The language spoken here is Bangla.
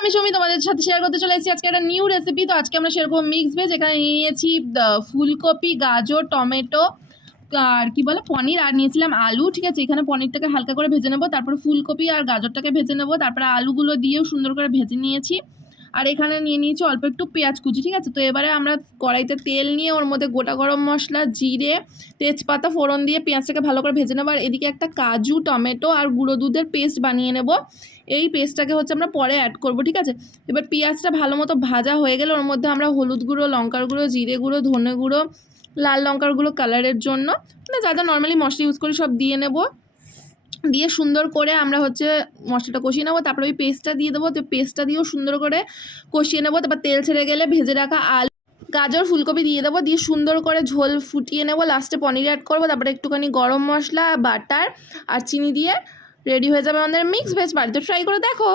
আমি সুমি তোমাদের সাথে শেয়ার করতে চলে এসেছি আজকে একটা নিউ রেসিপি। তো আজকে আমরা সেরকম মিক্স ভেজ এখানে নিয়েছি ফুলকপি, গাজর, টমেটো আর কি বলে পনির, আর নিয়েছিলাম আলু। ঠিক আছে, এখানে পনিরটাকে হালকা করে ভেজে নেবো, তারপরে ফুলকপি আর গাজরটাকে ভেজে নেবো, তারপরে আলুগুলো দিয়েও সুন্দর করে ভেজে নিয়েছি। আর এখানে নিয়ে নিয়েছি অল্প একটু পেঁয়াজ কুচি। ঠিক আছে, তো এবারে আমরা কড়াইতে তেল নিয়ে ওর মধ্যে গোটা গরম মশলা, জিরে, তেজপাতা ফোড়ন দিয়ে পেঁয়াজটাকে ভালো করে ভেজে নেবো। আর এদিকে একটা কাজু, টমেটো আর গুঁড়ো দুধের পেস্ট বানিয়ে নেব। এই পেস্টটাকে আমরা পরে অ্যাড করব। ঠিক আছে, এবার পেঁয়াজটা ভালো মতো ভাজা হয়ে গেলে ওর মধ্যে আমরা হলুদ গুঁড়ো, লঙ্কার গুঁড়ো, জিরে গুঁড়ো, ধনে গুঁড়ো, লাল লঙ্কার গুঁড়ো কালারের জন্য, মানে যা নর্মালি মশলা ইউজ করি সব দিয়ে নেব। দিয়ে সুন্দর করে আমরা মশলাটা কষিয়ে নেবো, তারপরে ওই পেস্টটা দিয়ে দেবো। তো পেস্টটা দিয়েও সুন্দর করে কষিয়ে নেবো। তারপর তেল ছেড়ে গেলে ভেজে রাখা আলু, গাজর, ফুলকপি দিয়ে দেবো, দিয়ে সুন্দর করে ঝোল ফুটিয়ে নেবো। লাস্টে পনির অ্যাড করবো, তারপরে একটুখানি গরম মশলা, বাটার আর চিনি দিয়ে রেডি হয়ে যাবে আমাদের মিক্স ভেজ। বাড়িতে ট্রাই করে দেখো।